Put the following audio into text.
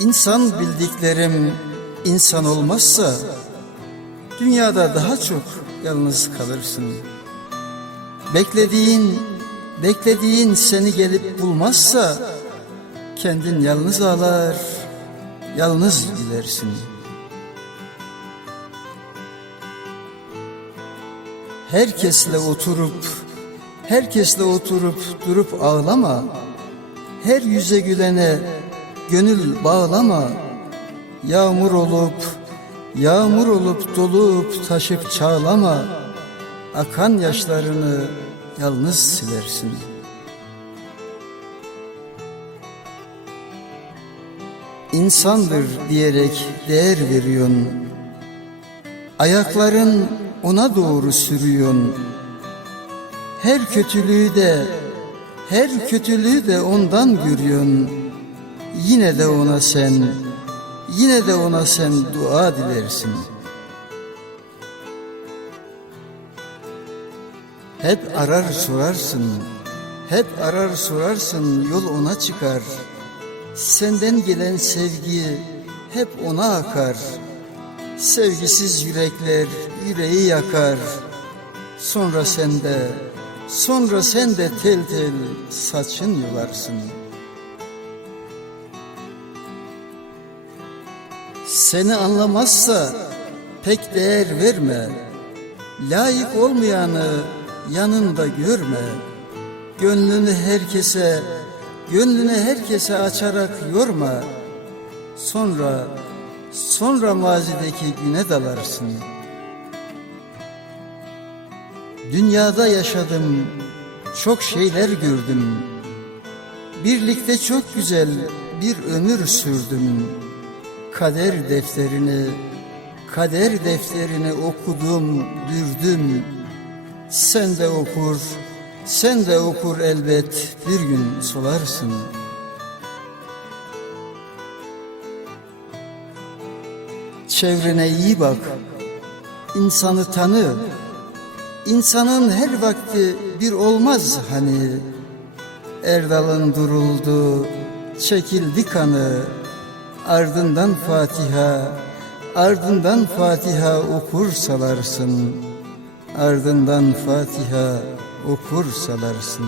İnsan bildiklerim insan olmazsa dünyada daha çok yalnız kalırsın. Beklediğin, beklediğin seni gelip bulmazsa kendin yalnız ağlar, yalnız gidersin. Herkesle oturup, herkesle oturup durup ağlama. Her yüze gülene gönül bağlama. Yağmur olup, yağmur olup dolup taşıp çağlama. Akan yaşlarını yalnız silersin. İnsandır diyerek değer veriyorsun. Ayakların ona doğru sürüyorsun. Her kötülüğü de, her kötülüğü de ondan görüyorsun. Yine de ona sen, yine de ona sen dua dilersin. Hep arar sorarsın, hep arar sorarsın yol ona çıkar. Senden gelen sevgi hep ona akar. Sevgisiz yürekler yüreği yakar. Sonra sen de, sonra sen de tel tel saçın yolarsın. Seni anlamazsa pek değer verme. Layık olmayanı yanında görme. Gönlünü herkese, gönlünü herkese açarak yorma. Sonra, sonra mazideki güne dalarsın. Dünyada yaşadım, çok şeyler gördüm. Birlikte çok güzel bir ömür sürdüm. Kader defterini, kader defterini okudum, dürdüm. Sen de okur, sen de okur elbet bir gün solarsın. Çevrene iyi bak, insanı tanı. İnsanın her vakti bir olmaz hani. Erdal'ın duruldu, çekildi kanı. Ardından Fatiha, ardından Fatiha okur salarsın. Ardından Fatiha okur salarsın.